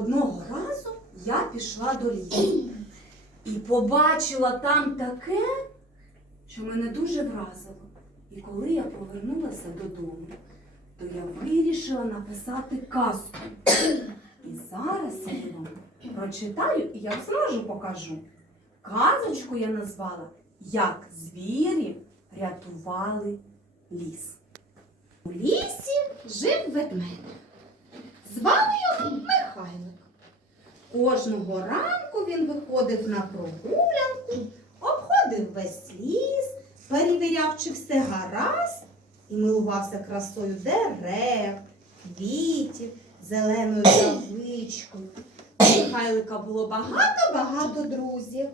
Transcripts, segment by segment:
Одного разу я пішла до лісу і побачила там таке, що мене дуже вразило. І коли я повернулася додому, то я вирішила написати казку. І зараз я вам прочитаю і як зможу покажу. Казочку я назвала Як звірі рятували ліс. У лісі жив ведмедик. Кожного ранку він виходив на прогулянку, обходив весь ліс, перевіряв, чи все гаразд, і милувався красою дерев, квітів, зеленою травичкою. У Михайлика було багато-багато друзів.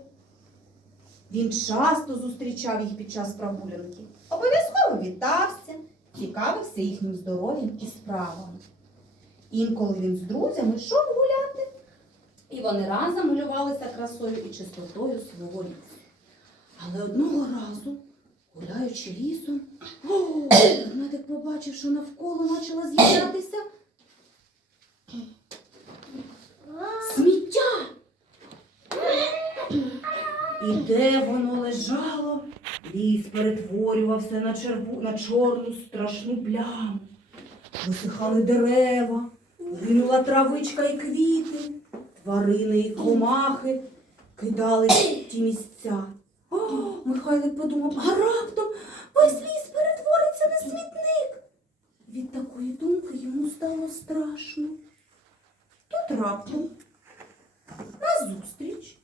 Він часто зустрічав їх під час прогулянки, обов'язково вітався, цікавився їхнім здоров'ям і справами. Інколи він з друзями йшов гуляти, і вони разом малювалися красою і чистотою свого лісу. Але одного разу, гуляючи лісом, ведмедик побачив, що навколо почала з'являтися сміття. І де воно лежало, ліс перетворювався на, черву, на чорну страшну пляму. Висихали дерева, гинула травичка і квіти, тварини і комахи кидали в ті місця. О, Михайлик подумав, а раптом весь ліс перетвориться на смітник. Від такої думки йому стало страшно. Тут раптом назустріч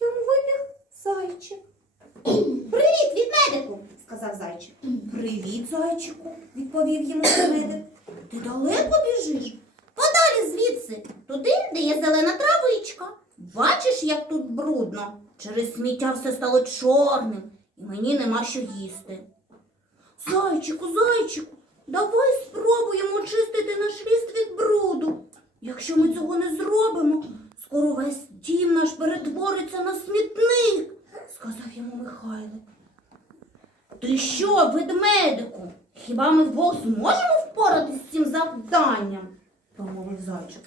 йому вибіг зайчик. Привіт, відмедику, сказав зайчик. Привіт, зайчику, відповів йому ведмедик. Ти далеко біжиш? Подалі звідси, туди, де є зелена травичка. Бачиш, як тут брудно. Через сміття все стало чорним, і мені нема що їсти. Зайчику, зайчику, давай спробуємо очистити наш ліс від бруду. Якщо ми цього не зробимо, скоро весь дім наш перетвориться на смітник, сказав йому Михайлик. Ти що, ведмедику? Хіба ми вдвох зможемо впоратися з цим завданням? Промовив зайчик.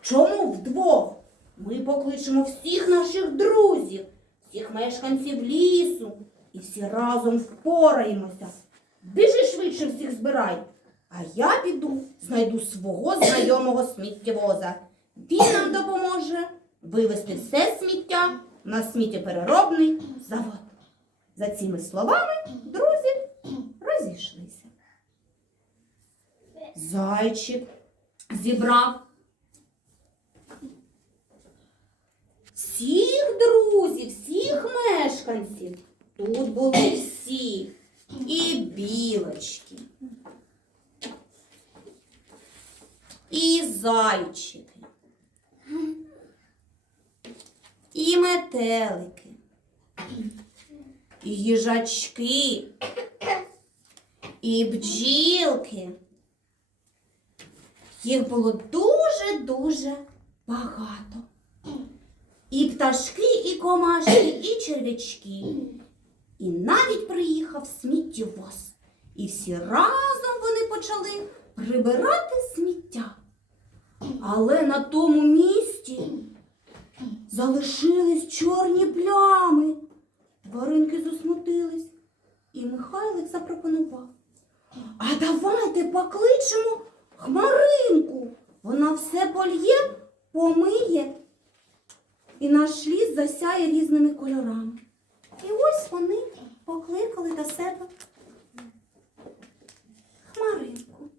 Чому вдвох? Ми покличемо всіх наших друзів, всіх мешканців лісу і всі разом впораємося. Біжи швидше всіх збирай. А я піду, знайду свого знайомого сміттєвоза. Він нам допоможе вивезти все сміття на сміттєпереробний завод. За цими словами друзі розійшлися. Зайчик зібрав всіх друзів, всіх мешканців. Тут були всі. І білочки, і зайчики, і метелики, і їжачки, і бджілки. Їх було дуже-дуже багато. І пташки, і комашки, і черв'ячки. І навіть приїхав сміттєвоз. І всі разом вони почали прибирати сміття. Але на тому місці залишились чорні плями. Тваринки засмутились. І Михайлик запропонував. А давайте покличемо хмаринку. Вона все польє, помиє, і наш ліс засяє різними кольорами. І ось вони покликали до себе хмаринку.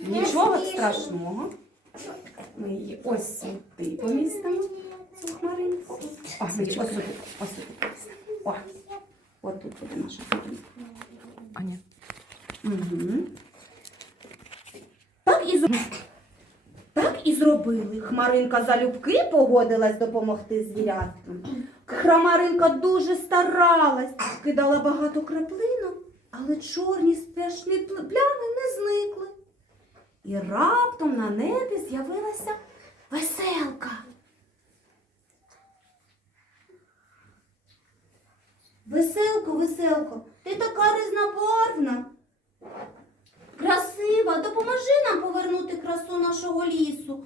Нічого страшного. Ми її ось сюди помістимо, О, тут буде наша хмаринка. А, ні. Так і зробили. Так і зробили. Хмаринка залюбки погодилась допомогти звіряткам. Хмаринка дуже старалась, кидала багато краплинок, але чорні спешні плями не зникли. І раптом на небі з'явилася веселка. Веселко, веселко, ти така різнобарвна. Красива, допоможи нам повернути красу нашого лісу.